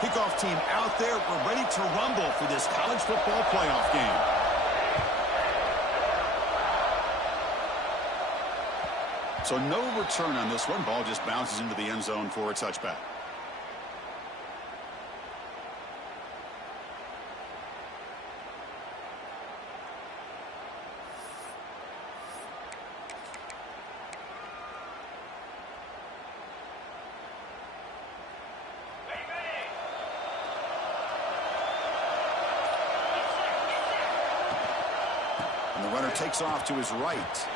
Kickoff team out there. We're ready to rumble for this college football playoff game. So no return on this one. Ball just bounces into the end zone for a touchback. And the runner takes off to his right.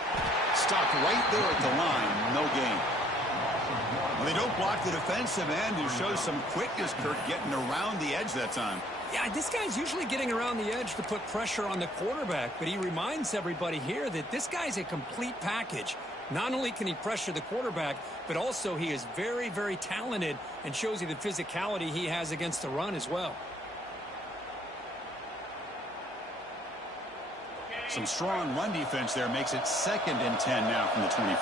Stopped right there at the line. No gain. Well, they don't block the defensive end, who shows some quickness, Kirk, getting around the edge that time. Yeah, this guy's usually getting around the edge to put pressure on the quarterback, but he reminds everybody here that this guy's a complete package. Not only can he pressure the quarterback, but also he is very, very talented and shows you the physicality he has against the run as well. Some strong run defense there makes it 2nd and 10 now from the 25.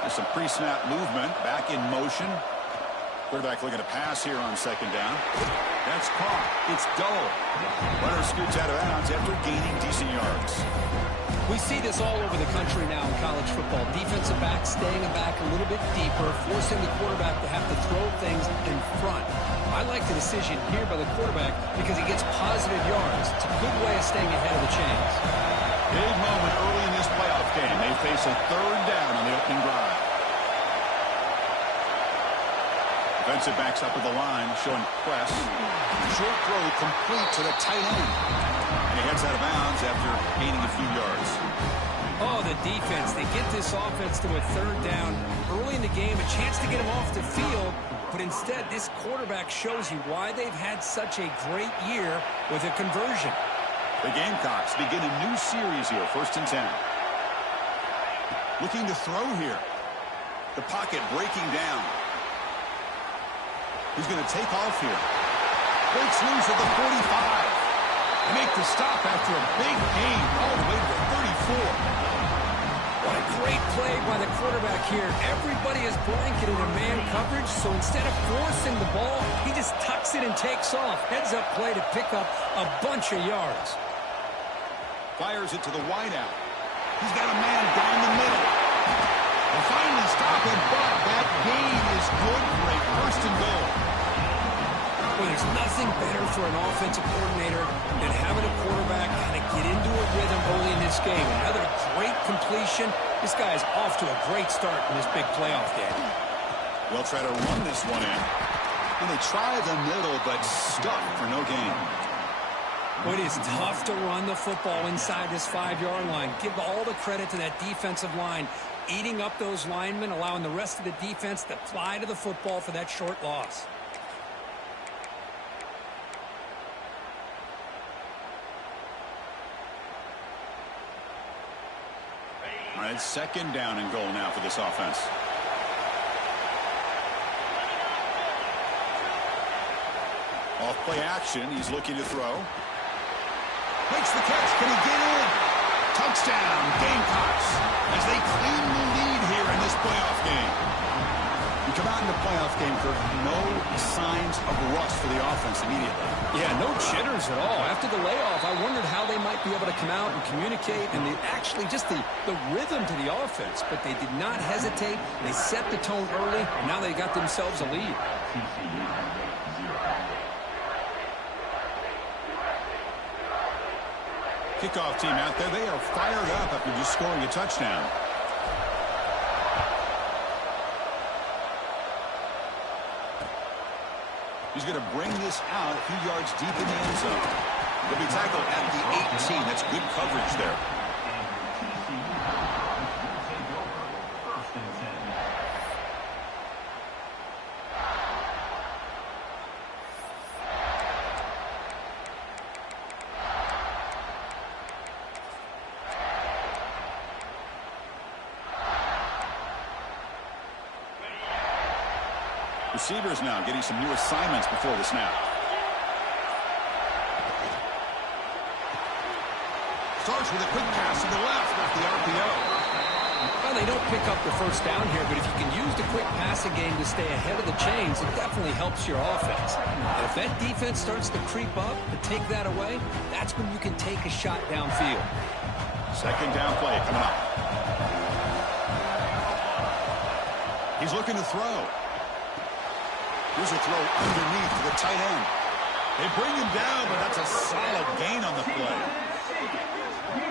There's some pre-snap movement, back in motion. Quarterback looking to pass here on 2nd down. That's caught. It's dull. Runner scoots out of bounds after gaining decent yards. We see this all over the country now in college football. Defensive backs staying back a little bit deeper, forcing the quarterback to have to throw things in front. I like the decision here by the quarterback because he gets positive yards. It's a good way of staying ahead of the chains. Big moment early in this playoff game. They face a 3rd down on the opening drive. Defensive backs up at the line, showing press. Short throw complete to the tight end. And he heads out of bounds after gaining a few yards. Oh, the defense. They get this offense to a 3rd down early in the game, a chance to get him off the field. But instead, this quarterback shows you why they've had such a great year with a conversion. The Gamecocks begin a new series here, 1st and 10. Looking to throw here. The pocket breaking down. He's going to take off here. Breaks loose at the 45. They make the stop after a big gain all the way to the 34. What a great play by the quarterback here. Everybody is blanketed in man coverage, so instead of forcing the ball, he just tucks it and takes off. Heads up play to pick up a bunch of yards. Fires it to the wideout. He's got a man down the middle. And finally stop him, but that gain is good for a 1st and goal. Well, there's nothing better for an offensive coordinator than having a quarterback kind of get into a rhythm early in this game. Another great completion. This guy is off to a great start in this big playoff game. They'll try to run this one in. And they try the middle, but stuck for no gain. Well, it is tough to run the football inside this 5-yard line. Give all the credit to that defensive line, eating up those linemen, allowing the rest of the defense to fly to the football for that short loss. All right, 2nd down and goal now for this offense. Off play action. He's looking to throw. Makes the catch. Can he get in? Touchdown, Gamecocks, as they claim the lead here in this playoff game. You come out in the playoff game, Kirk, no signs of rust for the offense immediately. Yeah, no jitters at all. After the layoff, I wondered how they might be able to come out and communicate, and actually just the rhythm to the offense. But they did not hesitate. They set the tone early, and now they got themselves a lead. TCU 0. Kickoff team out there. They are fired up after just scoring a touchdown. He's going to bring this out a few yards deep in the end zone. He'll be tackled at the 18. That's good coverage there. Receivers now getting some new assignments before the snap. Starts with a quick pass to the left off the RPO. Well, they don't pick up the first down here, but if you can use the quick passing game to stay ahead of the chains, it definitely helps your offense. And if that defense starts to creep up and take that away, that's when you can take a shot downfield. Second down play coming up. He's looking to throw. Here's a throw underneath to the tight end. They bring him down, but that's a solid gain on the play.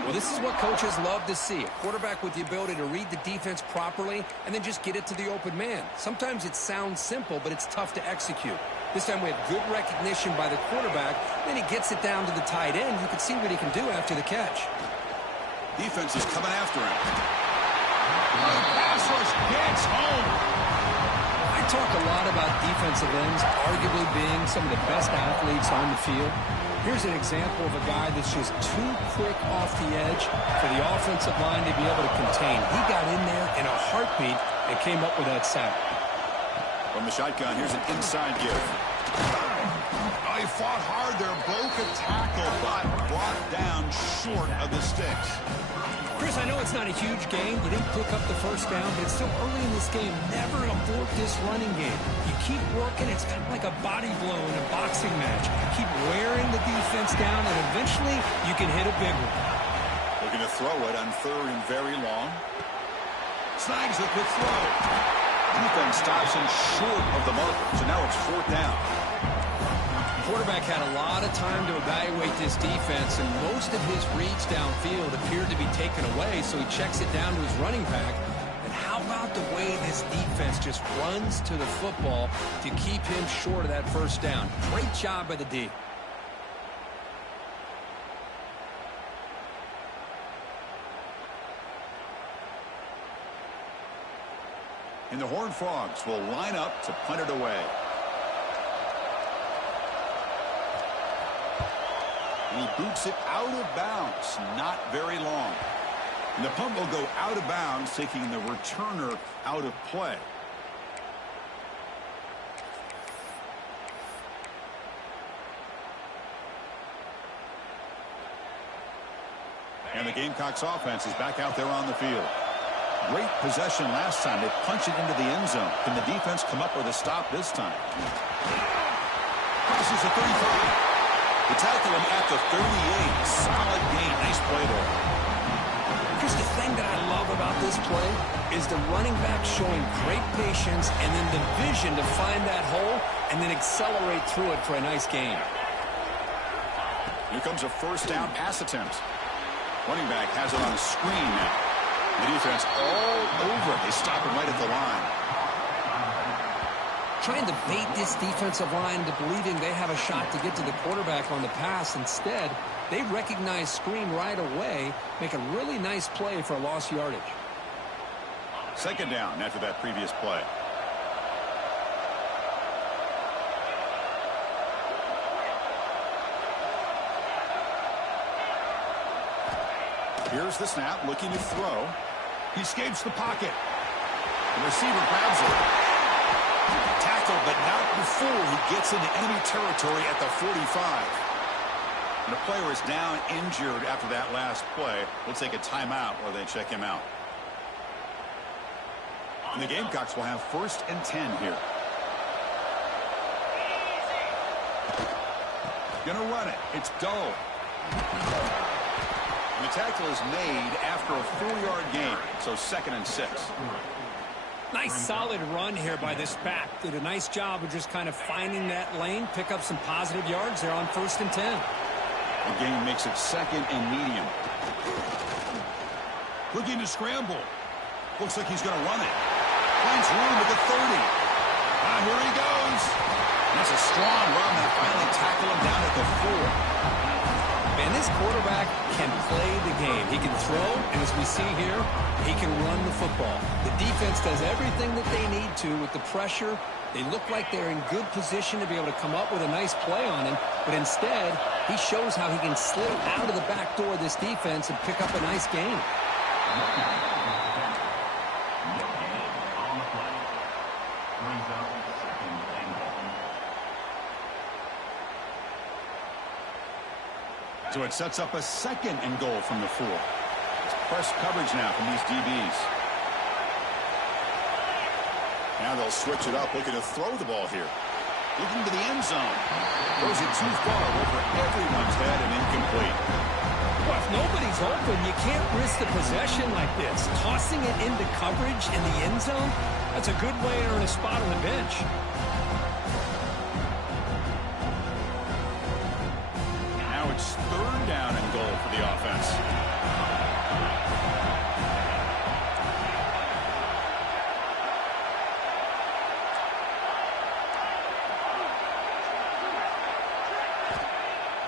Well, this is what coaches love to see. A quarterback with the ability to read the defense properly and then just get it to the open man. Sometimes it sounds simple, but it's tough to execute. This time we have good recognition by the quarterback. Then he gets it down to the tight end. You can see what he can do after the catch. Defense is coming after him. The pass rush gets home. I talk a lot about defensive ends arguably being some of the best athletes on the field. Here's an example of a guy that's just too quick off the edge for the offensive line to be able to contain. He got in there in a heartbeat and came up with that sack. From the shotgun, here's an inside give. Oh, he fought hard there, broke a tackle, but brought down short of the sticks. Chris, I know it's not a huge game. You didn't pick up the first down, but it's still early in this game. Never abort this running game. You keep working. It's kind of like a body blow in a boxing match. Keep wearing the defense down, and eventually you can hit a big one. Looking to throw it on third and very long. Snags the quick throw. Defense stops him short of the marker, so now it's fourth down. The quarterback had a lot of time to evaluate this defense, and most of his reads downfield appeared to be taken away, so he checks it down to his running back. And how about the way this defense just runs to the football to keep him short of that first down? Great job by the D. And the Horned Frogs will line up to punt it away. And he boots it out of bounds, not very long. And the punt will go out of bounds, taking the returner out of play. And the Gamecocks offense is back out there on the field. Great possession last time. They punch it into the end zone. Can the defense come up with a stop this time? Crosses the 35. They tackle him at the 38. Solid gain. Nice play there. Here's the thing that I love about this play is the running back showing great patience and then the vision to find that hole and then accelerate through it for a nice gain. Here comes a first down pass attempt. Running back has it on a screen now. The defense all over it. They stop him right at the line. Trying to bait this defensive line to believing they have a shot to get to the quarterback on the pass. Instead, they recognize screen right away, make a really nice play for a lost yardage. Second down after that previous play. Here's the snap, looking to throw. He escapes the pocket. The receiver grabs it. Tackled, but not before he gets into enemy territory at the 45. And the player is down injured after that last play. We'll take a timeout while they check him out. And the Gamecocks will have first and 10 here. Gonna run it. It's Doe. And the tackle is made after a 4-yard gain, so 2nd and 6. Nice solid run here by this back. Did a nice job of just kind of finding that lane, pick up some positive yards there on 1st and 10. The game makes it 2nd and medium. Looking to scramble. Looks like he's going to run it. Finds room at the 30. Here he goes. That's a strong run. They finally tackle him down at the 4. And this quarterback can play the game. He can throw, and as we see here, he can run the football. The defense does everything that they need to with the pressure. They look like they're in good position to be able to come up with a nice play on him, but instead, he shows how he can slip out of the back door of this defense and pick up a nice gain. So it sets up a 2nd and goal from the 4. It's press coverage now from these DBs. Now they'll switch it up, looking to throw the ball here. Looking to the end zone. Throws it too far over everyone's head and incomplete. Well, if nobody's open, you can't risk the possession like this. Tossing it into coverage in the end zone, that's a good way to earn a spot on the bench. Now it's 3rd down and goal for the offense.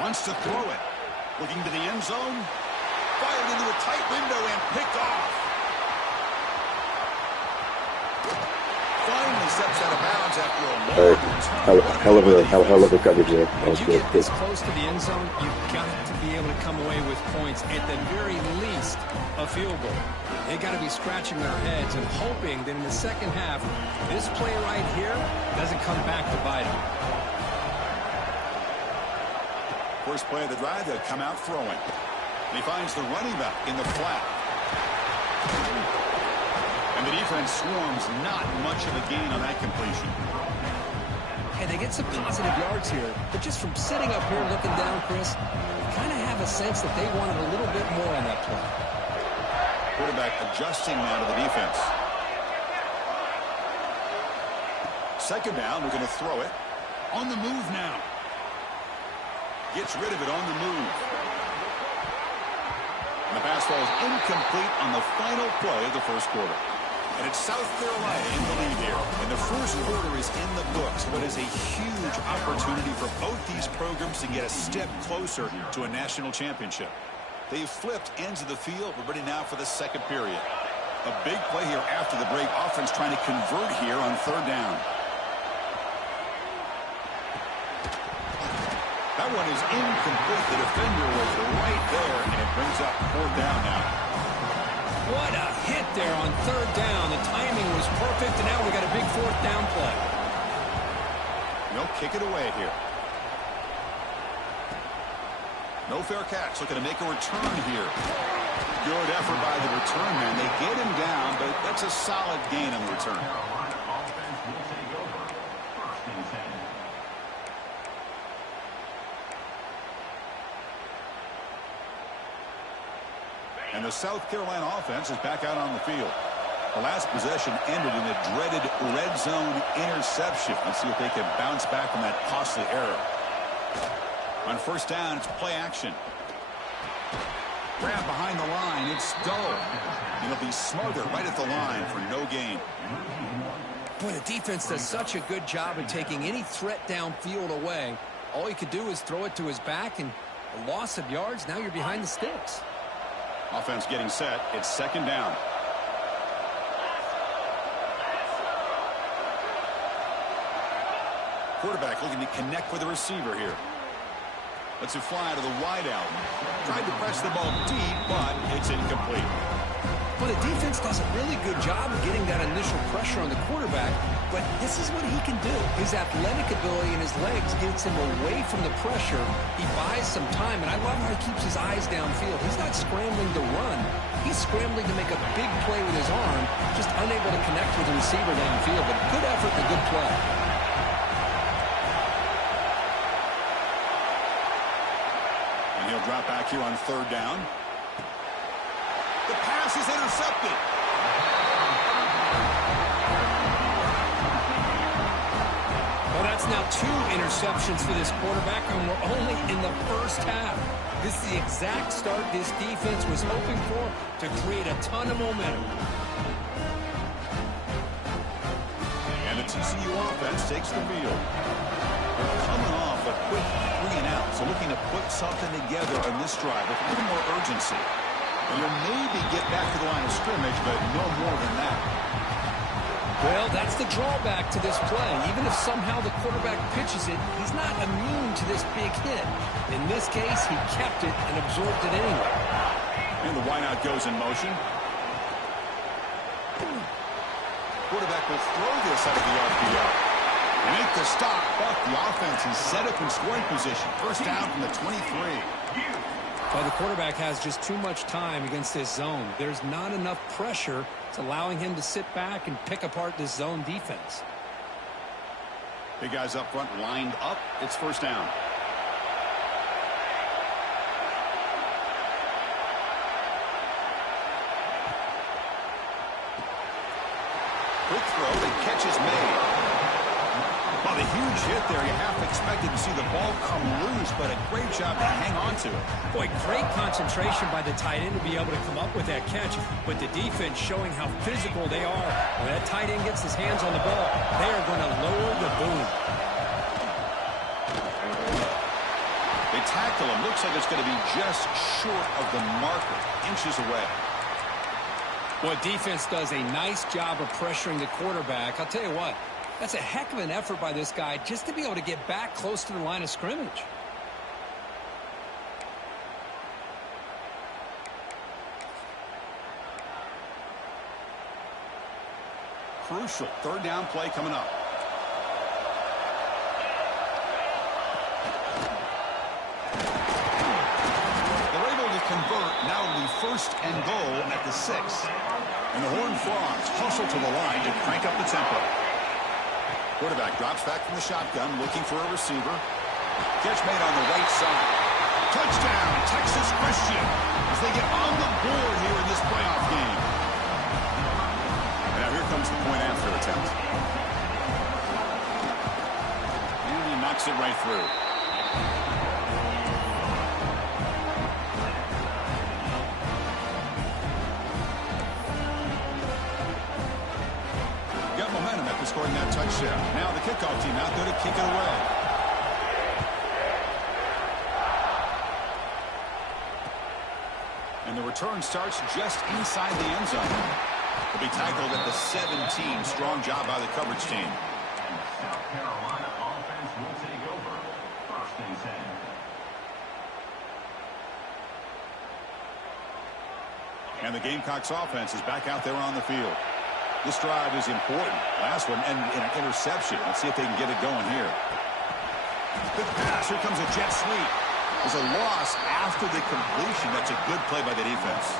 Wants to throw it. Looking to the end zone. Fired into a tight window and picked off. Finally steps out of bounds after a long return. Hell of a coverage there. That was When good. you get this close to the end zone, you've got to be able to come away with points. At the very least, a field goal. They got to be scratching their heads and hoping that in the second half, this play right here doesn't come back to bite them. First play of the drive, they'll come out throwing. And he finds the running back in the flat. And the defense swarms, not much of a gain on that completion. And they get some positive yards here, but just from sitting up here looking down, Chris, you kind of have a sense that they wanted a little bit more on that play. Quarterback adjusting now to the defense. Second down, we're going to throw it. On the move now. Gets rid of it on the move. And the pass falls incomplete on the final play of the first quarter. And it's South Carolina in the lead here. And the first quarter is in the books, but is a huge opportunity for both these programs to get a step closer to a national championship. They've flipped ends of the field. We're ready now for the second period. A big play here after the break. Offense trying to convert here on 3rd down. That one is incomplete. The defender was right there, and it brings up 4th down now. What a hit there on 3rd down. The timing was perfect, and now we got a big 4th down play. They'll kick it away here. No fair catch. Looking to make a return here. Good effort by the return man. They get him down, but that's a solid gain on the return. And the South Carolina offense is back out on the field. The last possession ended in a dreaded red zone interception. Let's see if they can bounce back from that costly error. On 1st down, it's play action. Grab behind the line. It's Dull. It'll be Smothered right at the line for no gain. Boy, the defense does such a good job of taking any threat downfield away. All you could do is throw it to his back, and a loss of yards, now you're behind the sticks. Offense getting set. It's 2nd down. Quarterback looking to connect with the receiver here. Lets it fly to the wide out. Tried to press the ball deep, but it's incomplete. Well, the defense does a really good job of getting that initial pressure on the quarterback, but this is what he can do. His athletic ability and his legs gets him away from the pressure. He buys some time, and I love how he keeps his eyes downfield. He's not scrambling to run. He's scrambling to make a big play with his arm, just unable to connect with the receiver downfield, but good effort and a good play. And he'll drop back here on 3rd down. The pass is intercepted. Well, that's now 2 interceptions for this quarterback, and we're only in the first half. This is the exact start this defense was hoping for to create a ton of momentum. And the TCU offense takes the field. They're coming off a quick 3 and out, so looking to put something together on this drive with a little more urgency. And you'll maybe get back to the line of scrimmage, but no more than that. Well, that's the drawback to this play. Even if somehow the quarterback pitches it, he's not immune to this big hit. In this case, he kept it and absorbed it anyway. And the wideout goes in motion. Quarterback will throw this out of the RPO. And make the stop, but the offense is set up in scoring position. First down from the 23. Well, the quarterback has just too much time against this zone. There's not enough pressure. It's allowing him to sit back and pick apart this zone defense. Big guys up front lined up. It's first down. Quick throw. The catch is made. Well, the huge hit there. You half expected to see the ball come loose, but a great job to hang on to it. Boy, great concentration by the tight end to be able to come up with that catch, but the defense showing how physical they are. When that tight end gets his hands on the ball, they are going to lower the boom. They tackle him. Looks like it's going to be just short of the marker, inches away. Well, defense does a nice job of pressuring the quarterback. I'll tell you what, that's a heck of an effort by this guy just to be able to get back close to the line of scrimmage. Crucial third down play coming up. They're able to convert. Now it'll be first and goal at the 6. And the Horned Frogs hustle to the line to crank up the tempo. Quarterback drops back from the shotgun, looking for a receiver. Catch made on the right side. Touchdown, Texas Christian, as they get on the board here in this playoff game. Now here comes the point after attempt. And he knocks it right through. Got momentum after scoring that touchdown. Now the kickoff team out there to kick it away. And the return starts just inside the end zone. Will be tackled at the 17. Strong job by the coverage team. South Carolina offense will take over. First and 10. And the Gamecocks offense is back out there on the field. This drive is important. Last one, and an interception. Let's see if they can get it going here. Good pass. Here comes a jet sweep. There's a loss after the completion. That's a good play by the defense.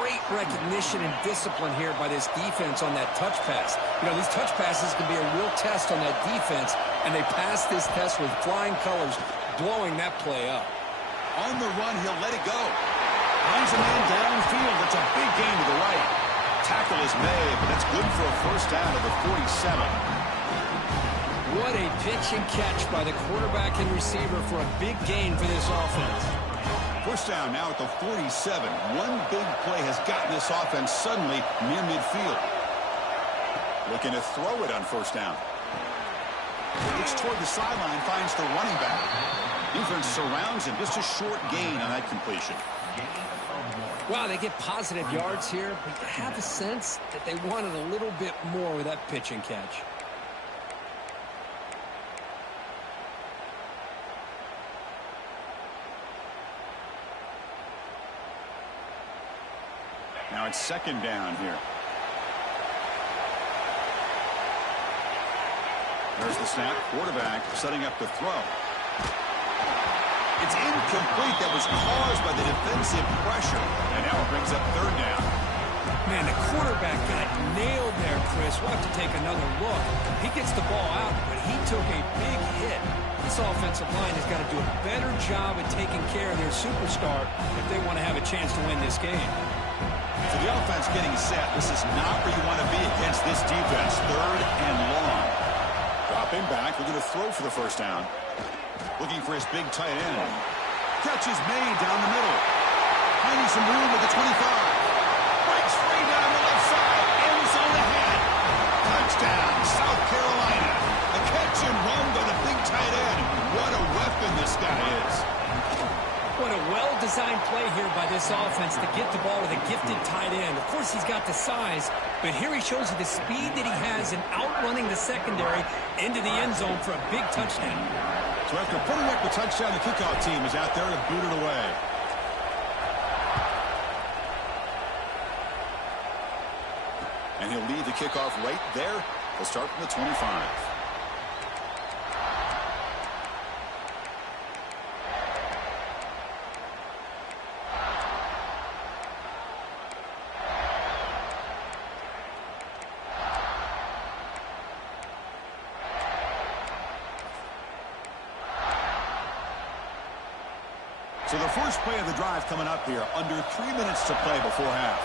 Great recognition and discipline here by this defense on that touch pass. You know, these touch passes can be a real test on that defense, and they passed this test with flying colors, blowing that play up. On the run, he'll let it go. Finds a man downfield. That's a big gain to the right. Tackle is made, but that's good for a first down at the 47. What a pitch and catch by the quarterback and receiver for a big gain for this offense. First down now at the 47. One big play has gotten this offense suddenly near midfield. Looking to throw it on first down. Looks toward the sideline, finds the running back. Defense surrounds him. Just a short gain on that completion. Wow, they get positive yards here, but you have a sense that they wanted a little bit more with that pitch and catch. Now it's second down here. There's the snap. Quarterback setting up the throw. It's incomplete. That was caused by the defensive pressure. And now it brings up third down. Man, the quarterback got nailed there, Chris. We'll have to take another look. He gets the ball out, but he took a big hit. This offensive line has got to do a better job of taking care of their superstar if they want to have a chance to win this game. So the offense getting set. This is not where you want to be against this defense. Third and long. Dropping back. Looking to throw for the first down. Looking for his big tight end. Catch is made down the middle. Finding some room with the 25. Breaks free down the left side. End zone ahead. Touchdown, South Carolina. A catch and run by the big tight end. What a weapon this guy is. What a well-designed play here by this offense to get the ball with a gifted tight end. Of course, he's got the size, but here he shows you the speed that he has in outrunning the secondary into the end zone for a big touchdown. So after putting up the touchdown, the kickoff team is out there to boot it away. And he'll lead the kickoff right there. He'll start from the 25. So the first play of the drive coming up here, under 3 minutes to play before half.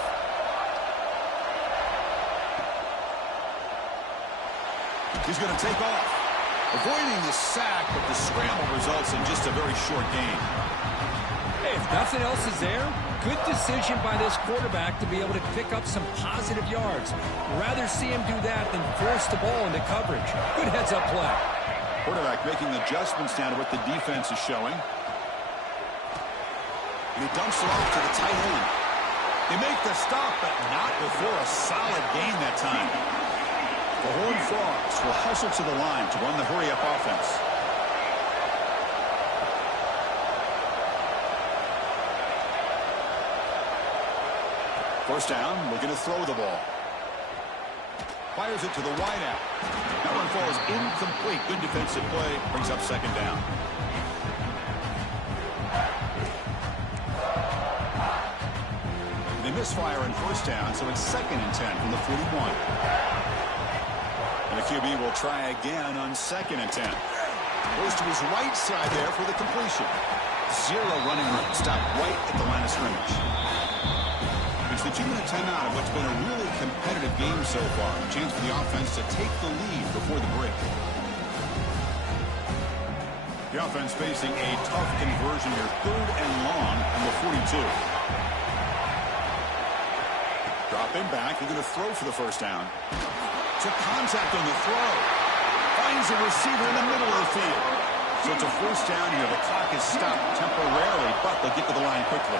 He's going to take off. Avoiding the sack, but the scramble results in just a very short gain. Hey, if nothing else is there, good decision by this quarterback to be able to pick up some positive yards. Rather see him do that than force the ball into coverage. Good heads-up play. Quarterback making adjustments now to what the defense is showing. And he dumps it off to the tight end. They make the stop, but not before a solid gain that time. The Horned Frogs will hustle to the line to run the hurry-up offense. First down, looking to throw the ball. Fires it to the wideout. That one falls incomplete. Good defensive play. Brings up second down. They misfire in first down, so it's 2nd and 10 from the 41. And the QB will try again on 2nd and 10. Goes to his right side there for the completion. 0 running room. Stop right at the line of scrimmage. It's the 2-minute timeout of what's been a really competitive game so far. A chance for the offense to take the lead before the break. The offense facing a tough conversion here. 3rd and long on the 42. Dropping back. They're going to throw for the first down. Took contact on the throw. Finds a receiver in the middle of the field. So it's a first down here. The clock is stopped temporarily, but they'll get to the line quickly.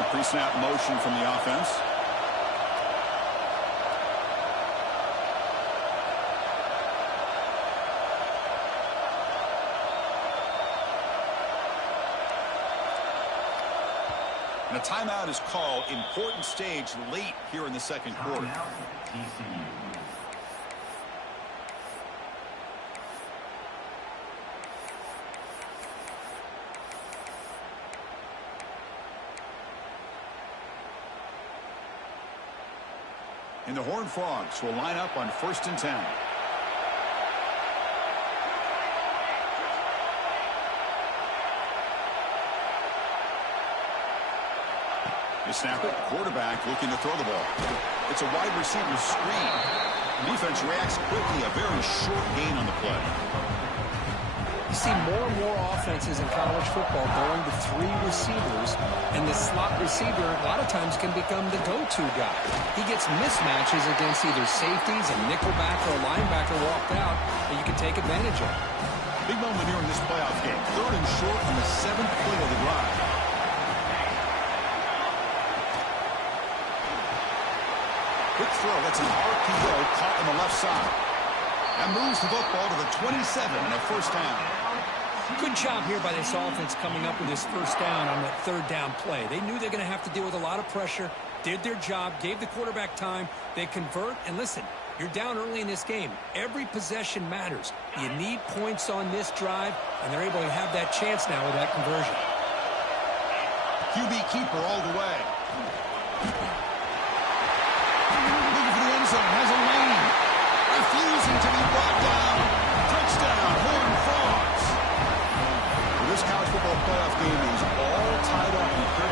A pre-snap motion from the offense. And a timeout is called. Important stage late here in the second quarter. TCU. And the Horned Frogs will line up on 1st and 10. They snap it. Quarterback looking to throw the ball. It's a wide receiver screen. The defense reacts quickly. A very short gain on the play. You see more and more offenses in college football going to 3 receivers, and the slot receiver a lot of times can become the go-to guy. He gets mismatches against either safeties, a nickelback, or a linebacker walked out that you can take advantage of. Big moment here in this playoff game. 3rd and short on the 7th play of the drive. Quick throw. That's an RPO caught on the left side. And moves the football to the 27 and a first down. Good job here by this offense coming up with this first down on that 3rd down play. They knew they're going to have to deal with a lot of pressure, did their job, gave the quarterback time. They convert, and listen, you're down early in this game. Every possession matters. You need points on this drive, and they're able to have that chance now with that conversion. QB keeper all the way. Looking for the end zone, has a lane. Refusing to be brought down. Touchdown, Horned Frogs. Well, this college football playoff game is all tied up.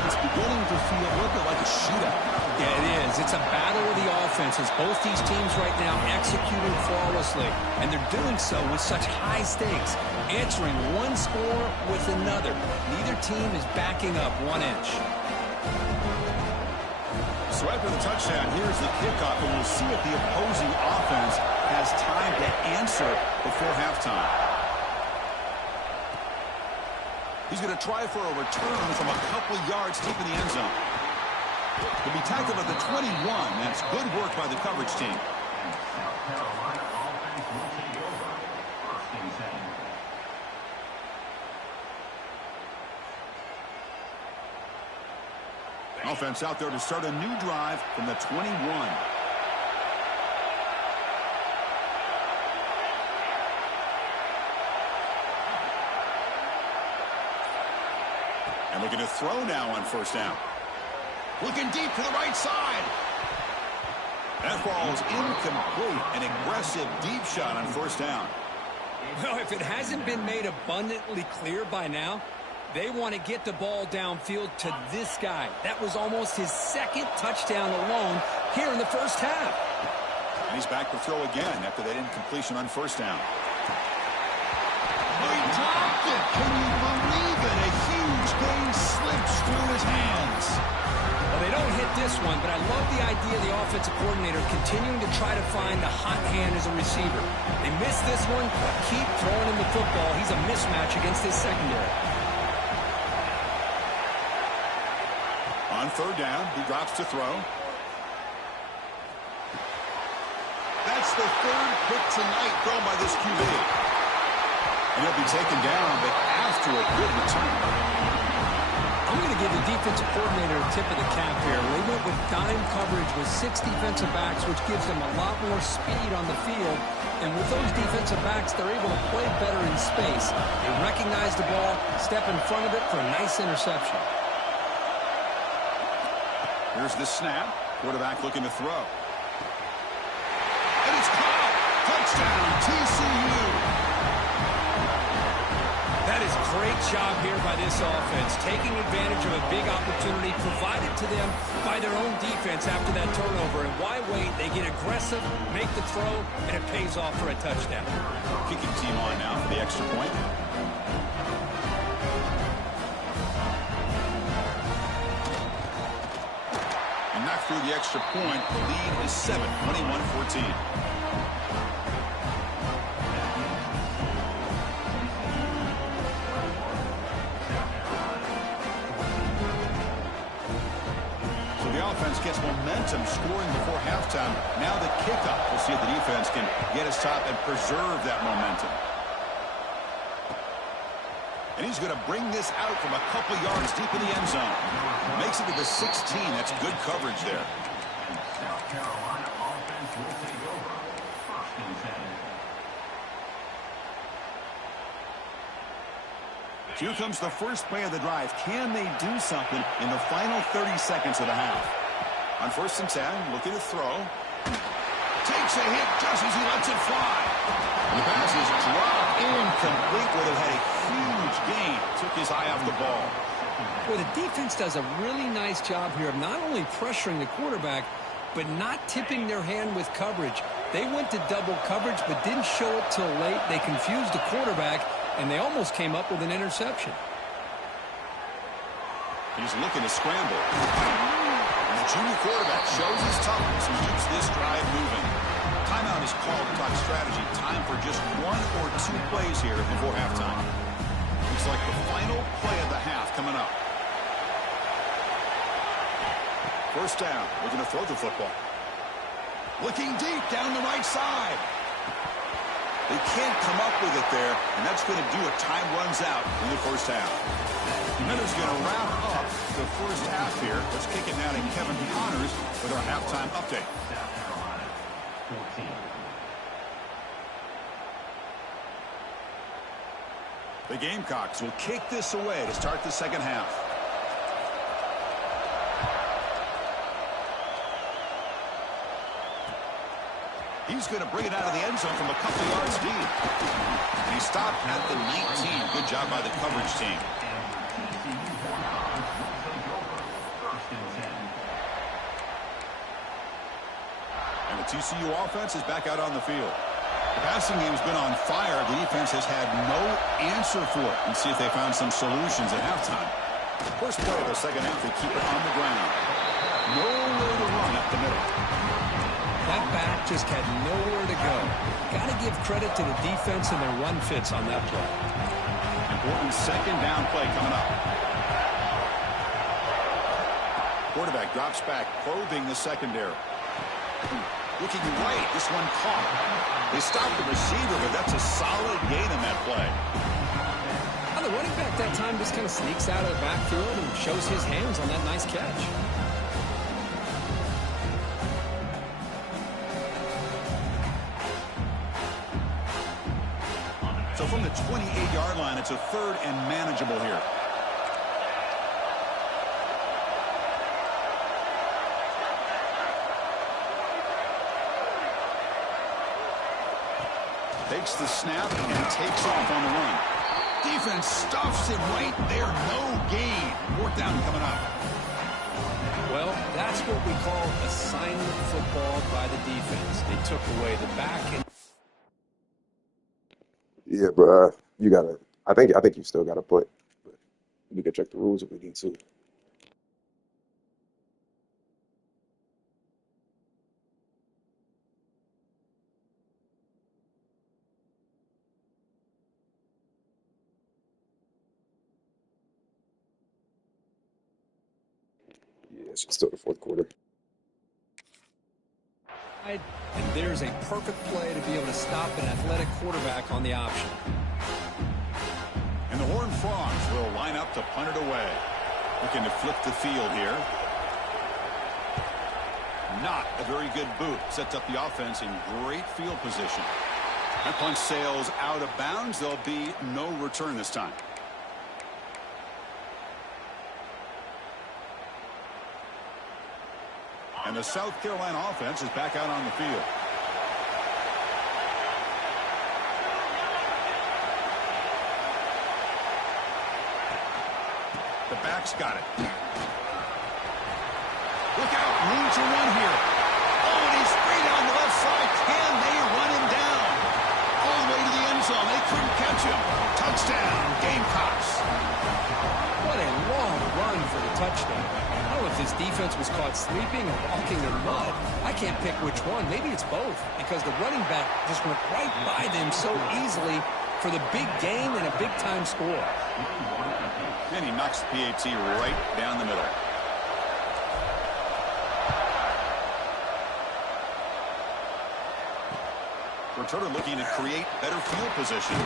It's beginning to feel a little bit like a shootout. Yeah, it is. It's a battle of the offenses. Both these teams right now executing flawlessly, and they're doing so with such high stakes, answering one score with another. Neither team is backing up 1 inch. So after the touchdown, here's the kickoff, and we'll see if the opposing offense has time to answer before halftime. He's going to try for a return from a couple yards deep in the end zone. He'll be tackled at the 21. That's good work by the coverage team. South Carolina offense will take over. 1st and 10. Offense out there to start a new drive from the 21. And looking to throw now on first down. Looking deep to the right side. That falls incomplete. An aggressive deep shot on first down. Well, if it hasn't been made abundantly clear by now, They want to get the ball downfield to this guy. That was almost his second touchdown alone here in the first half. And he's back to throw again after that incompletion on first down. He dropped it. Can you believe it? A huge gain slips through his hands. Well, they don't hit this one, but I love the idea of the offensive coordinator continuing to try to find the hot hand as a receiver. They missed this one, but keep throwing him the football. He's a mismatch against his secondary. On third down, he drops to throw. That's the third pick tonight thrown by this QB. And he'll be taken down, but after a good return. I'm going to give the defensive coordinator a tip of the cap here. They went with dime coverage with 6 defensive backs, which gives them a lot more speed on the field. And with those defensive backs, they're able to play better in space. They recognize the ball, step in front of it for a nice interception. Here's the snap. Quarterback looking to throw. And it's caught. Touchdown, TCU. That is a great job here by this offense, taking advantage of a big opportunity provided to them by their own defense after that turnover. And why wait? They get aggressive, make the throw, and it pays off for a touchdown. Kicking team on now for the extra point. And knocked through the extra point. The lead is 7, 21-14. Gets momentum scoring before halftime. Now the kickoff. We'll see if the defense can get his top and preserve that momentum. And he's going to bring this out from a couple yards deep in the end zone. Makes it to the 16. That's good coverage there. South Carolina offense will take over. First and 10. Here comes the first play of the drive. Can they do something in the final 30 seconds of the half? On first and 10, looking to throw. Takes a hit just as he lets it fly. And the pass is dropped incomplete where they had a huge gain. Took his eye off the ball. Well, the defense does a really nice job here of not only pressuring the quarterback, but not tipping their hand with coverage. They went to double coverage, but didn't show it till late. They confused the quarterback, and they almost came up with an interception. He's looking to scramble. And the junior quarterback shows his toughness and keeps this drive moving. Timeout is called to talk strategy. Time for just 1 or 2 plays here before halftime. Looks like the final play of the half coming up. First down. Looking to throw the football. Looking deep down the right side. They can't come up with it there, and that's going to do it. Time runs out in the first half. The Miners going to wrap up the first half here. Let's kick it now to Kevin Connors with our halftime update. South Carolina 14. The Gamecocks will kick this away to start the second half. He's going to bring it out of the end zone from a couple yards deep. And he stopped at the 19. Good job by the coverage team. And the TCU offense is back out on the field. The passing game's been on fire. The defense has had no answer for it. And see if they found some solutions at halftime. First play of the second half, they keep it on the ground. Nowhere to run up the middle. That back just had nowhere to go. Got to give credit to the defense and their run fits on that play. Important second down play coming up. Quarterback drops back, probing the secondary. Looking right, this one caught. They stopped the receiver, but that's a solid gain in that play. Well, the running back that time just kind of sneaks out of the backfield and shows his hands on that nice catch. So from the 28-yard line, it's a third and manageable here. Takes the snap and takes off on the run. Defense stuffs it right there. No gain. Fourth down coming up. Well, that's what we call assignment football by the defense. They took away the back and Yeah, bro. You gotta. I think you still gotta put. But we can check the rules if we need to. Yeah, it's still the fourth quarter. and there's a perfect play to be able to stop an athletic quarterback on the option. And the Horned Frogs will line up to punt it away. Looking to flip the field here. Not a very good boot. Sets up the offense in great field position. That punt sails out of bounds. There'll be no return this time. And the South Carolina offense is back out on the field. The back's got it. Look out, room to run here. Oh, and he's straight on the left side. Can they run him down? All the way to the end zone. They couldn't catch him. Touchdown, Gamecocks. What a long run for the touchdown. I don't know if this defense was caught sleeping or walking in mud. I can't pick which one. Maybe it's both, because the running back just went right by them so easily for the big game and a big-time score. And he knocks the PAT right down the middle. Returner looking to create better field position.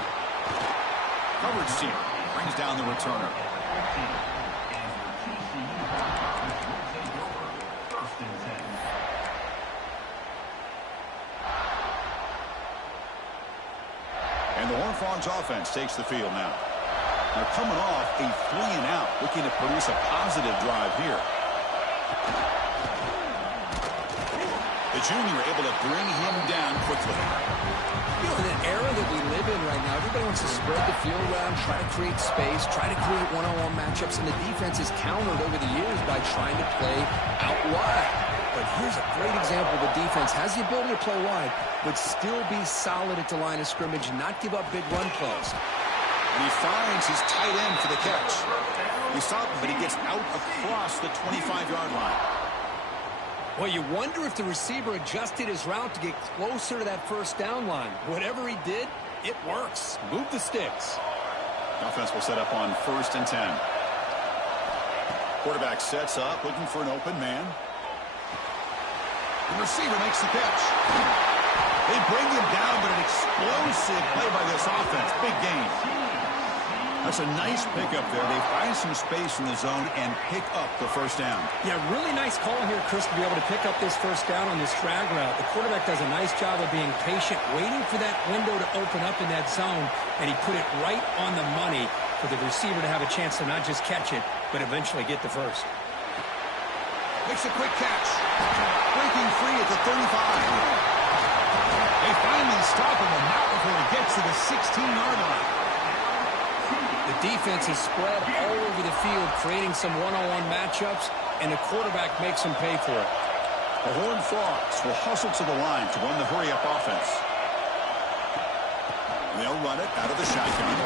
Coverage team brings down the returner. And the Horned Frogs offense takes the field now. They're coming off a 3-and-out, looking to produce a positive drive here. The junior able to bring him down quickly. You know, in an era that we live in right now, everybody wants to spread the field around, try to create space, try to create one-on-one matchups, and the defense is countered over the years by trying to play out wide. But here's a great example. The defense has the ability to play wide, but still be solid at the line of scrimmage and not give up big run plays. And he finds his tight end for the catch. He stopped him, but he gets out across the 25-yard line. Well, you wonder if the receiver adjusted his route to get closer to that first down line. Whatever he did, it works. Move the sticks. Offense will set up on 1st and 10. Quarterback sets up, looking for an open man. The receiver makes the catch. They bring him down, but an explosive play by this offense. Big gain. That's a nice pickup there. They find some space in the zone and pick up the first down. Yeah, really nice call here, Chris, to be able to pick up this first down on this drag route. The quarterback does a nice job of being patient, waiting for that window to open up in that zone, and he put it right on the money for the receiver to have a chance to not just catch it, but eventually get the first. Makes a quick catch. Breaking free at the 35. They finally stop him, and not before he gets to the 16-yard line. The defense is spread all over the field, creating some one-on-one matchups, and the quarterback makes them pay for it. The Horned Frogs will hustle to the line to run the hurry-up offense. And they'll run it out of the shotgun.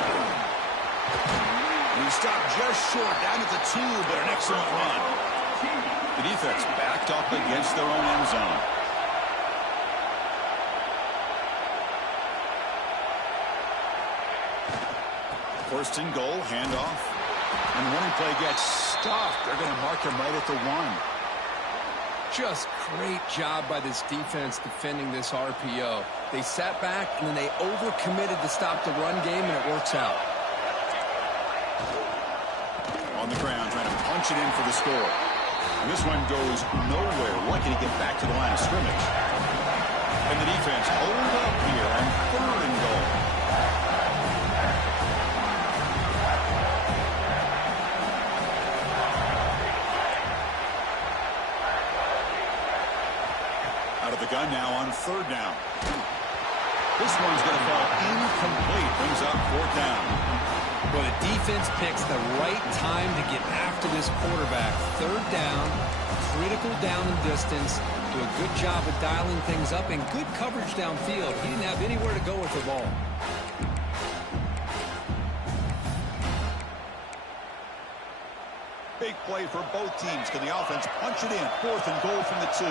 And he stopped just short, down at the 2, but an excellent run. The defense backed up against their own end zone. First and goal, handoff. And the running play gets stopped. They're going to mark him right at the 1. Just great job by this defense defending this RPO. They sat back, and then they overcommitted to stop the run game, and it works out. On the ground, trying to punch it in for the score. And this one goes nowhere. Lucky to get back to the line of scrimmage. And the defense hold up here on 3rd and goal. Out of the gun now on 3rd down. This one's going to fall incomplete. Brings up 4th down. Well, the defense picks the right time to get after this quarterback. Third down, critical down and distance. Do a good job of dialing things up and good coverage downfield. He didn't have anywhere to go with the ball. Big play for both teams. Can the offense punch it in? 4th and goal from the 2.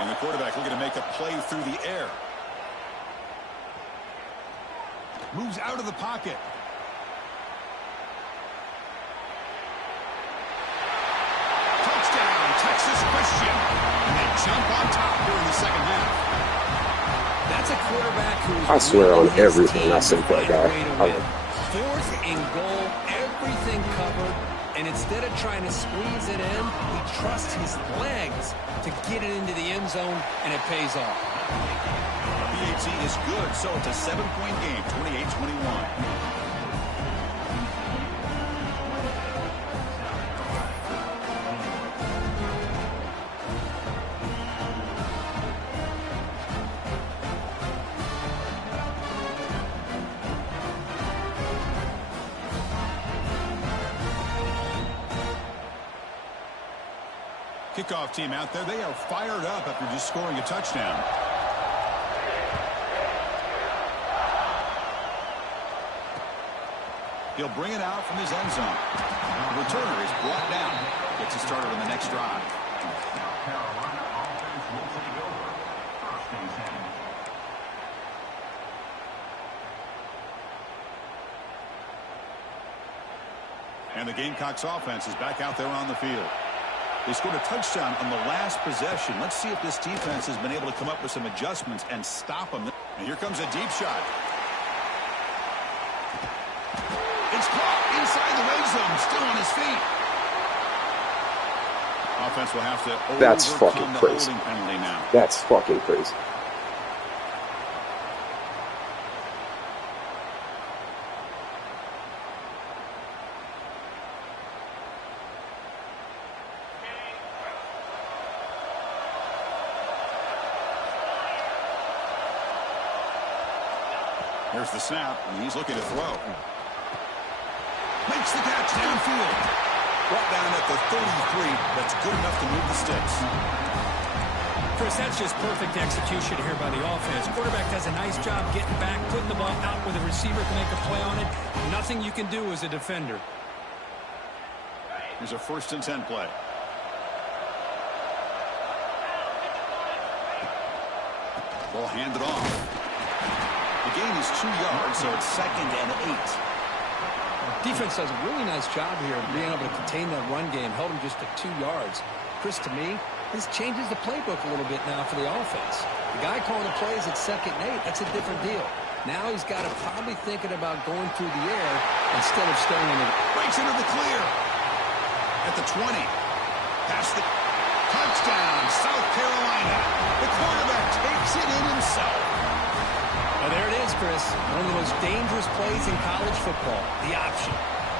And the quarterback looking to make a play through the air. Moves out of the pocket. Touchdown, Texas Christian. And they jump on top here in the second half. That's a quarterback who's... I swear on everything I say for that guy. 4th and goal, everything covered, and instead of trying to squeeze it in, he trusts his legs to get it into the end zone, and it pays off. PAT is good, so it's a 7-point game, 28-21. Kickoff team out there. They are fired up after just scoring a touchdown. He'll bring it out from his end zone. The returner is brought down. Gets us started on the next drive. Carolina offense will take over. 1st and 10. And the Gamecocks offense is back out there on the field. They scored a touchdown on the last possession. Let's see if this defense has been able to come up with some adjustments and stop them. And here comes a deep shot. It's caught inside the red zone, still on his feet. Offense will have to That's overcome fucking the crazy. holding penalty now. That's fucking crazy. Here's the snap, and he's looking to throw. Makes the catch downfield. Brought down at the 33. That's good enough to move the sticks. Chris, that's just perfect execution here by the offense. Quarterback does a nice job getting back, putting the ball out where the receiver can make a play on it. Nothing you can do as a defender. Here's a 1st and 10 play. Ball handed off. The gain is 2 yards, so it's 2nd and 8. Defense does a really nice job here of being able to contain that run game. Held him just to 2 yards. Chris, to me, this changes the playbook a little bit now for the offense. The guy calling the plays at 2nd and 8, that's a different deal. Now he's got to probably thinking about going through the air instead of staying in the... Breaks into the clear. At the 20. Past the... Touchdown, South Carolina. The quarterback takes it in himself. Well, there it is, Chris. One of the most dangerous plays in college football, the option.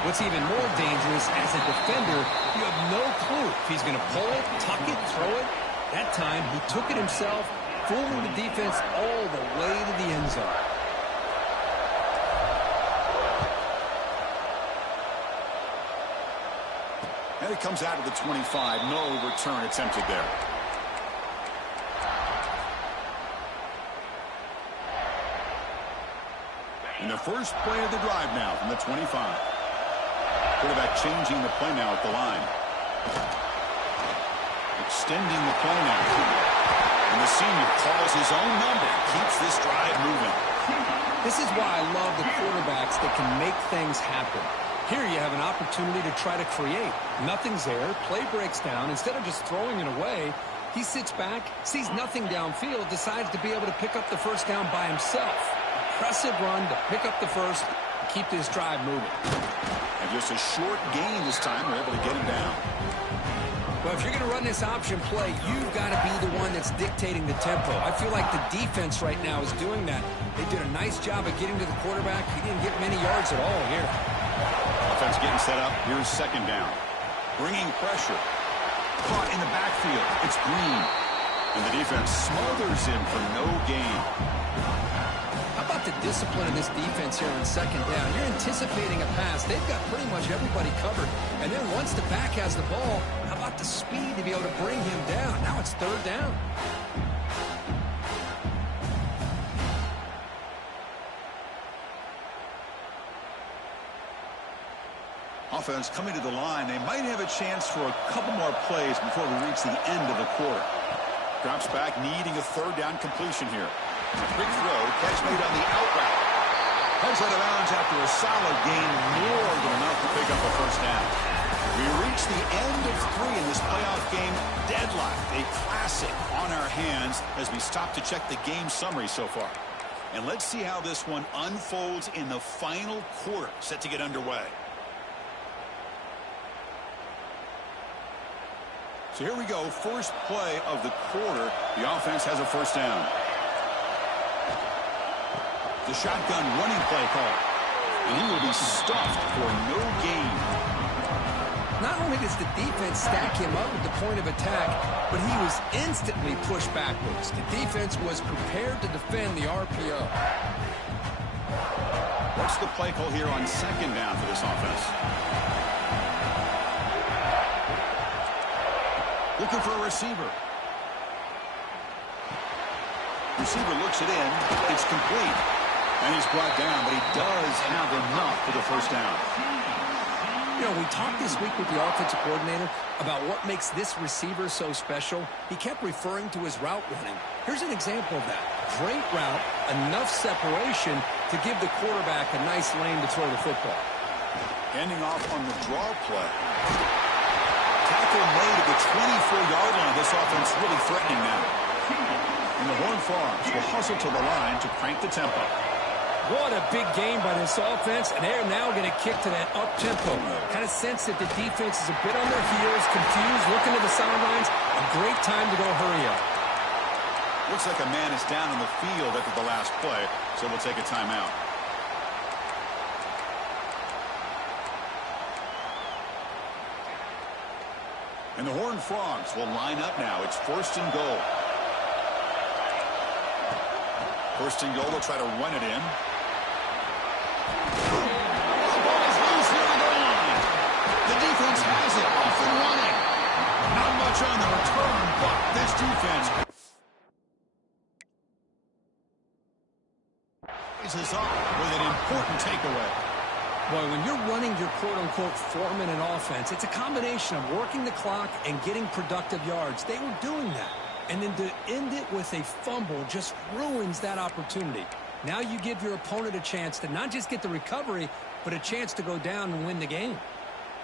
What's even more dangerous, as a defender, you have no clue if he's going to pull it, tuck it, throw it. That time, he took it himself, fooling the defense all the way to the end zone. And it comes out of the 25. No return attempted there. In the first play of the drive now from the 25. Quarterback changing the play now at the line. Extending the play now. And the senior calls his own number. Keeps this drive moving. This is why I love the quarterbacks that can make things happen. Here you have an opportunity to try to create. Nothing's there. Play breaks down. Instead of just throwing it away, he sits back, sees nothing downfield, decides to be able to pick up the first down by himself. Impressive run to pick up the first and keep this drive moving. And just a short gain this time. We're able to get him down. Well, if you're going to run this option play, you've got to be the one that's dictating the tempo. I feel like the defense right now is doing that. They did a nice job of getting to the quarterback. He didn't get many yards at all here. Offense getting set up. Here's 2nd down. Bringing pressure. Caught in the backfield. It's Green. And the defense smothers him for no gain. How discipline in this defense here on second down. You're anticipating a pass. They've got pretty much everybody covered. And then once the back has the ball, how about the speed to be able to bring him down? Now it's third down. Offense coming to the line. They might have a chance for a couple more plays before we reach the end of the quarter. Drops back, needing a third down completion here. Quick throw, catch made on the out route. Heads out of bounds after a solid gain, more than enough to pick up a first down. We reach the end of 3 in this playoff game. Deadlocked, a classic on our hands as we stop to check the game summary so far. And let's see how this one unfolds in the final quarter, set to get underway. So here we go, first play of the quarter. The offense has a first down. The shotgun running play call. And he will be stuffed for no gain. Not only does the defense stack him up at the point of attack, but he was instantly pushed backwards. The defense was prepared to defend the RPO. What's the play call here on second down for this offense? Looking for a receiver. Receiver looks it in. It's complete. And he's brought down, but he does have enough for the first down. You know, we talked this week with the offensive coordinator about what makes this receiver so special. He kept referring to his route running. Here's an example of that. Great route, enough separation to give the quarterback a nice lane to throw the football. Handing off on the draw play. Tackle made at the 24-yard line. This offense really threatening now. And the Horned Frogs will hustle to the line to crank the tempo. What a big game by this offense, and they're now going to kick to that up-tempo. Kind of sense that the defense is a bit on their heels, confused, looking to the sidelines. A great time to go hurry up. Looks like a man is down on the field after the last play, so we'll take a timeout. And the Horned Frogs will line up now. It's first and goal. First and goal, they'll try to run it in. The ball is loose near the goal line. The defense has it off and running. Not much on the return, but this defense is up with an important takeaway. Boy, when you're running your quote-unquote four-minute offense, it's a combination of working the clock and getting productive yards. They were doing that. And then to end it with a fumble just ruins that opportunity. Now you give your opponent a chance to not just get the recovery, but a chance to go down and win the game.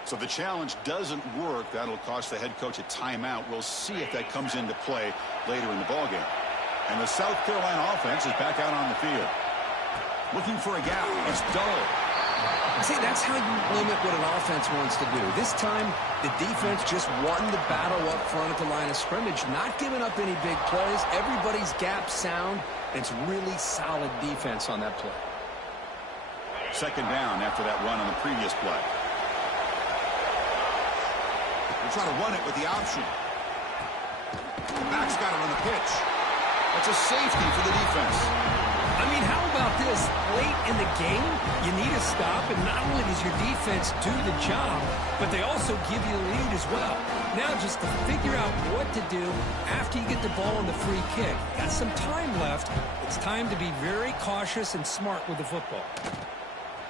So the challenge doesn't work. That'll cost the head coach a timeout. We'll see if that comes into play later in the ballgame. And the South Carolina offense is back out on the field. Looking for a gap. It's dull. See, that's how you limit what an offense wants to do. This time, the defense just won the battle up front at the line of scrimmage, not giving up any big plays. Everybody's gap sound. It's really solid defense on that play. Second down after that run on the previous play. They're trying to run it with the option. Back's got it on the pitch. That's a safety for the defense. I mean, how about this? Late in the game, you need a stop, and not only does your defense do the job, but they also give you the lead as well. Now just to figure out what to do after you get the ball on the free kick. Got some time left. It's time to be very cautious and smart with the football.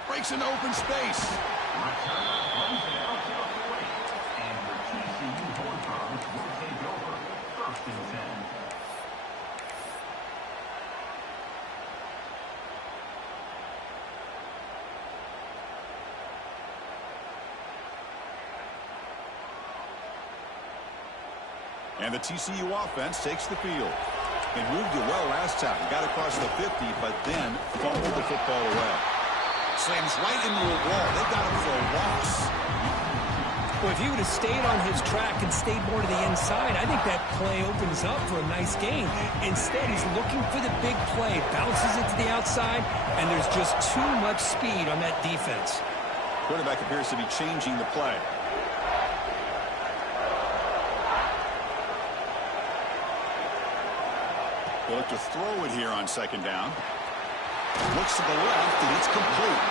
Breaks into open space. And the TCU Horned Frogs will take over. First and 10. And the TCU offense takes the field. They moved it well last time. Got across the 50, but then fumbled the football away. Slams right into a wall. They got him for a loss. Well, if he would have stayed on his track and stayed more to the inside, I think that play opens up for a nice game. Instead, he's looking for the big play. Bounces it to the outside, and there's just too much speed on that defense. Quarterback appears to be changing the play. They look to throw it here on second down. Looks to the left, and it's complete.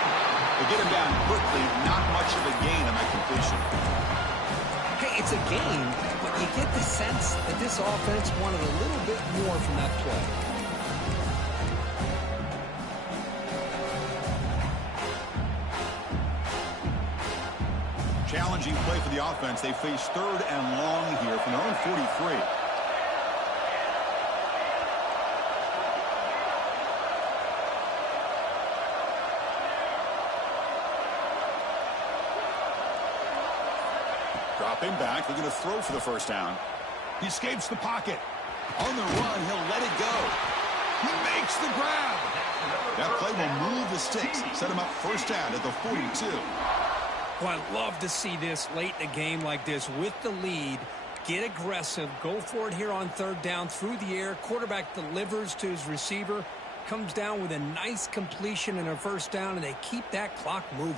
They get him down quickly. Not much of a gain on that completion. Hey, it's a gain, but you get the sense that this offense wanted a little bit more from that play. Challenging play for the offense. They face 3rd and long here from their own 43. Dropping back, looking to throw for the first down. He escapes the pocket. On the run, he'll let it go. He makes the grab. That play will move the sticks. Set him up first down at the 42. Well, I love to see this late in a game like this with the lead. Get aggressive. Go for it here on 3rd down through the air. Quarterback delivers to his receiver. Comes down with a nice completion and a first down, and they keep that clock moving.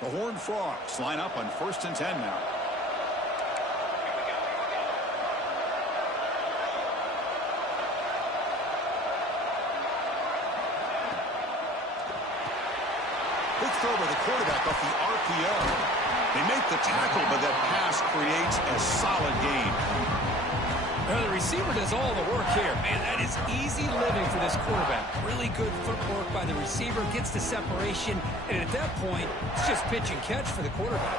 The Horned Frogs line up on 1st and 10 now. Quick throw by the quarterback off the RPO. They make the tackle, but that pass creates a solid gain. Well, the receiver does all the work here. Man, that is easy living for this quarterback. Really good footwork by the receiver, gets the separation, and at that point, it's just pitch and catch for the quarterback.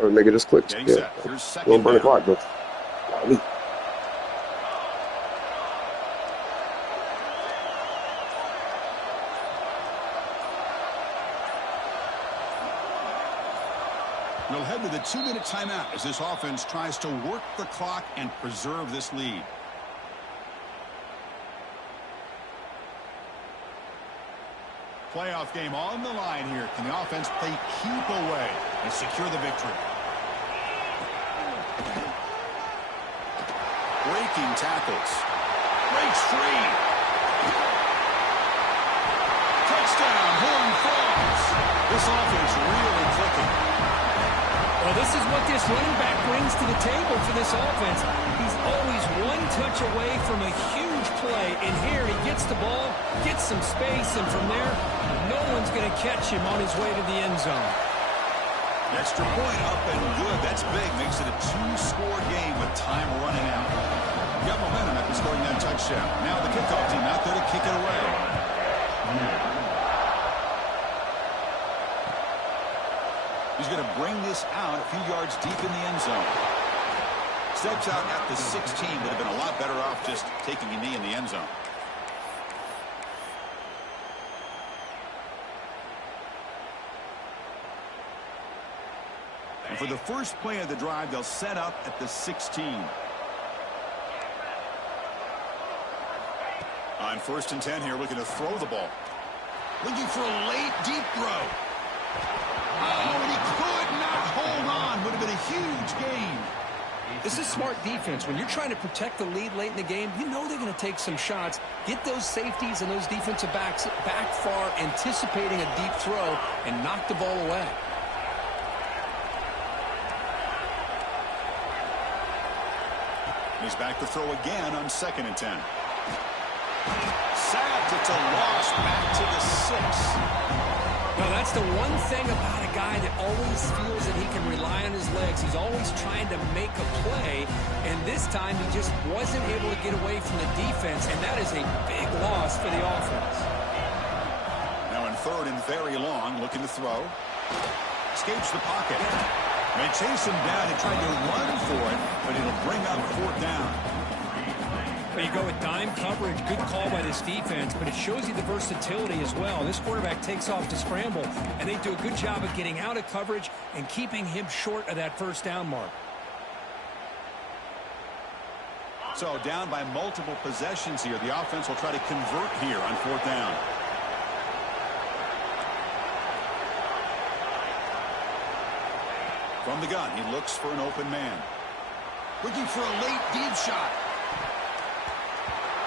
Or make it just click. Getting Yeah. set. Here's Don't second burn the down. clock, but golly. We'll head to the 2-minute timeout as this offense tries to work the clock and preserve this lead. Playoff game on the line here. Can the offense play keep away and secure the victory? Breaking tackles. Breaks free. Touchdown, Horned Frogs. This offense really clicking. Well, this is what this running back brings to the table for this offense. He's always one touch away from a huge play, and here he gets the ball, gets some space, and from there, no one's going to catch him on his way to the end zone. Extra point up and good. That's big. Makes it a 2-score game with time running out. Got momentum after scoring that touchdown. Now the kickoff team out there to kick it away. He's going to bring this out a few yards deep in the end zone. Steps out at the 16. Would have been a lot better off just taking a knee in the end zone. And for the first play of the drive, they'll set up at the 16. On 1st and 10 here, looking to throw the ball. Looking for a late, deep throw. Oh, and he could not hold on. Would have been a huge gain. This is smart defense. When you're trying to protect the lead late in the game, you know they're going to take some shots. Get those safeties and those defensive backs back far, anticipating a deep throw, and knock the ball away. He's back to throw again on 2nd and 10. Sacked. It's a loss back to the 6. Well, that's the one thing about a guy that always feels that he can rely on his legs. He's always trying to make a play, and this time he just wasn't able to get away from the defense, and that is a big loss for the offense. Now in 3rd and very long, looking to throw. Escapes the pocket. They chase him down and tried to run for it, but it'll bring up 4th down. But you go with dime coverage. Good call by this defense, but it shows you the versatility as well. This quarterback takes off to scramble, and they do a good job of getting out of coverage and keeping him short of that first down mark. So down by multiple possessions here. The offense will try to convert here on 4th down. From the gun, he looks for an open man. Looking for a late deep shot.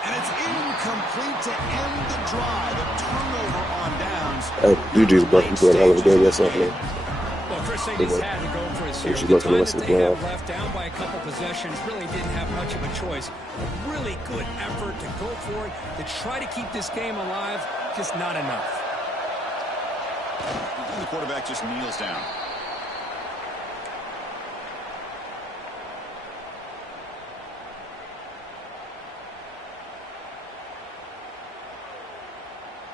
And it's incomplete to end the drive. A turnover on downs. Hey, GG's, bro. You played a hell of a game yourself, man. Well, Chris, they just had to go for it here. She The looked on the time rest that of the they have playoff. left, down by a couple possessions, really didn't have much of a choice. A really good effort to go for it, to try to keep this game alive, just not enough. And the quarterback just kneels down.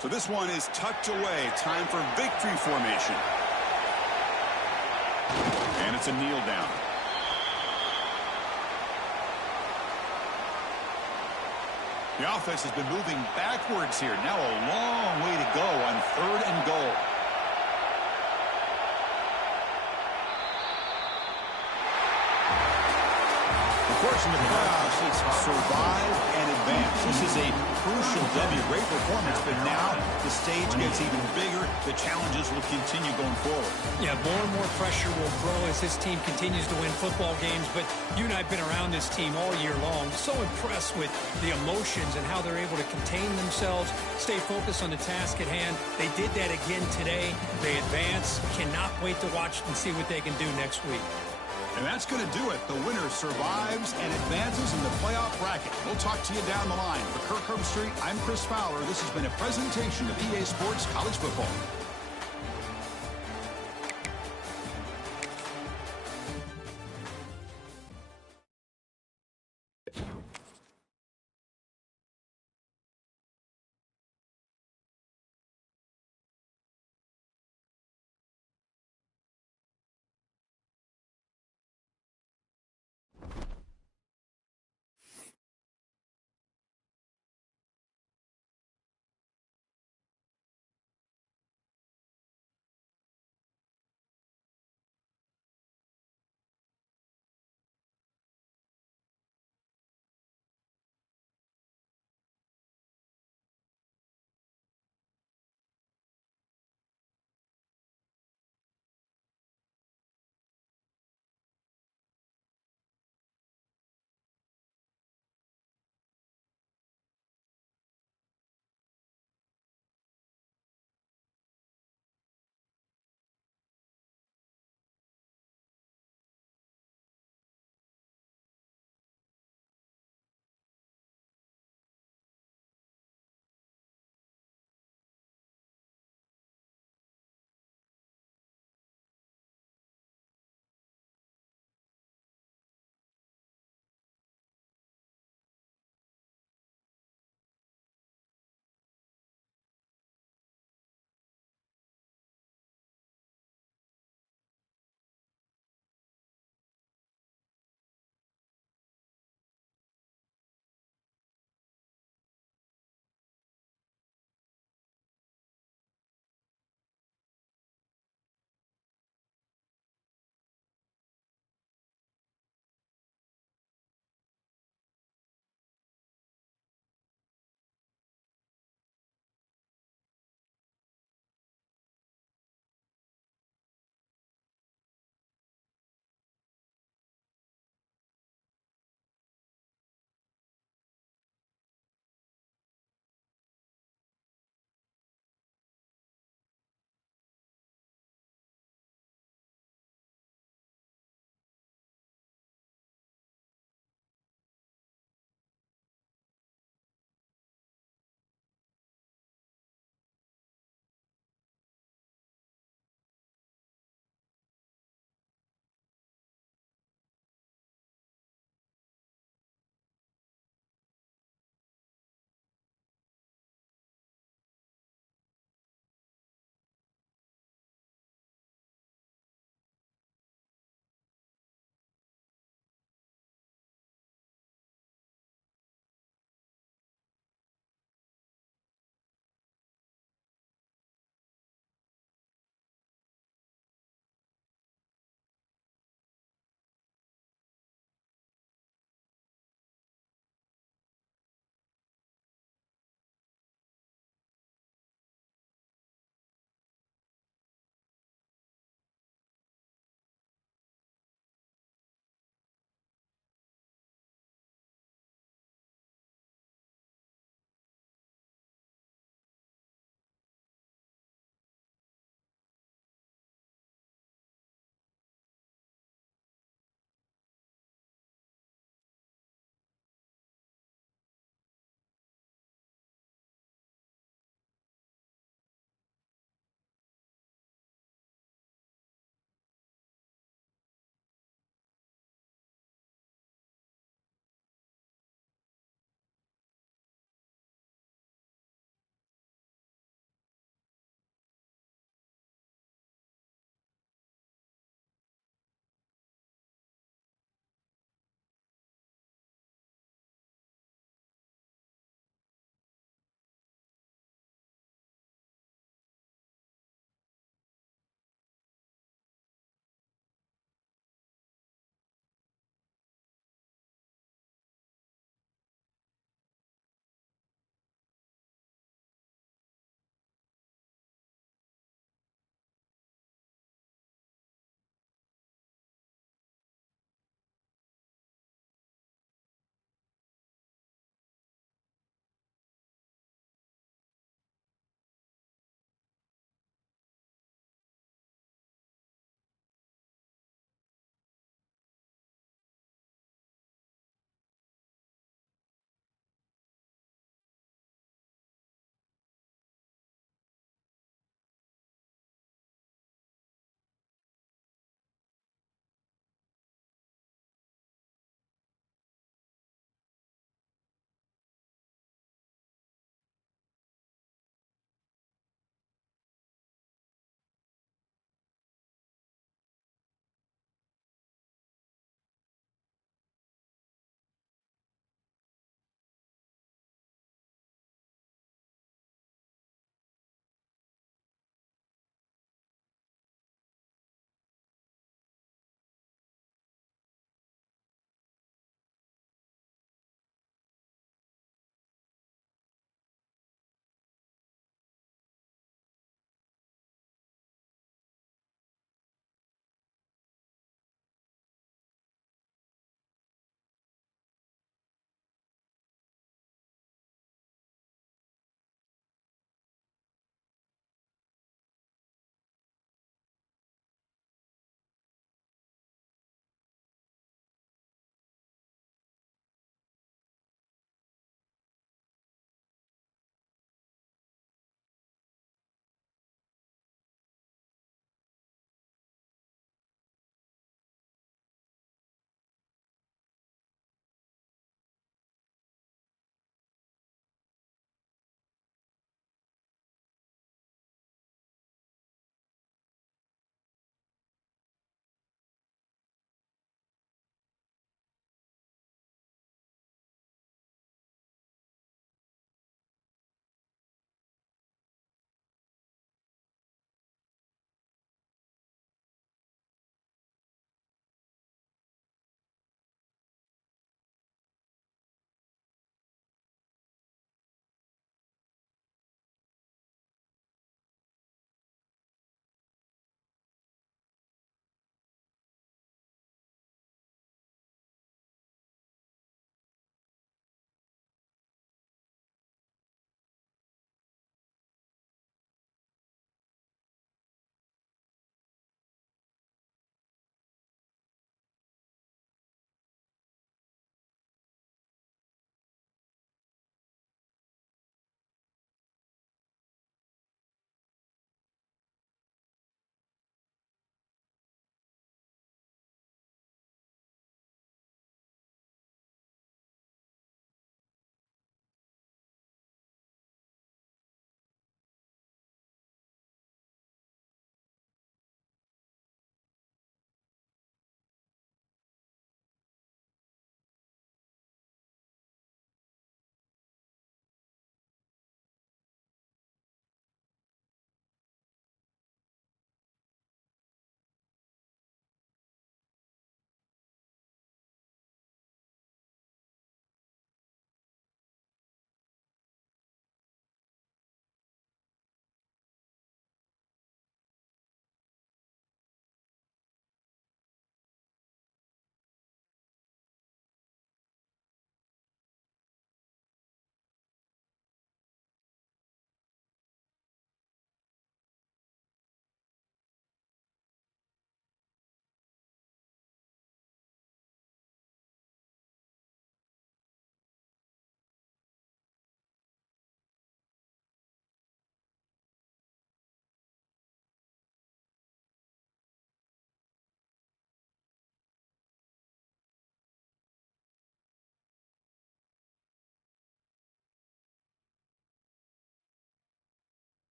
So this one is tucked away. Time for victory formation. And it's a kneel down. The offense has been moving backwards here. Now a long way to go on 3rd and goal. Of course, in the playoffs, it's survive and advance. This is a crucial W. Great performance, but now the stage gets even bigger. The challenges will continue going forward. Yeah, more and more pressure will grow as this team continues to win football games. But you and I have been around this team all year long. So impressed with the emotions and how they're able to contain themselves, stay focused on the task at hand. They did that again today. They advance. Cannot wait to watch and see what they can do next week. And that's going to do it. The winner survives and advances in the playoff bracket. We'll talk to you down the line. For Kirk Herbstreit, I'm Chris Fowler. This has been a presentation of EA Sports College Football.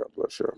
God bless you.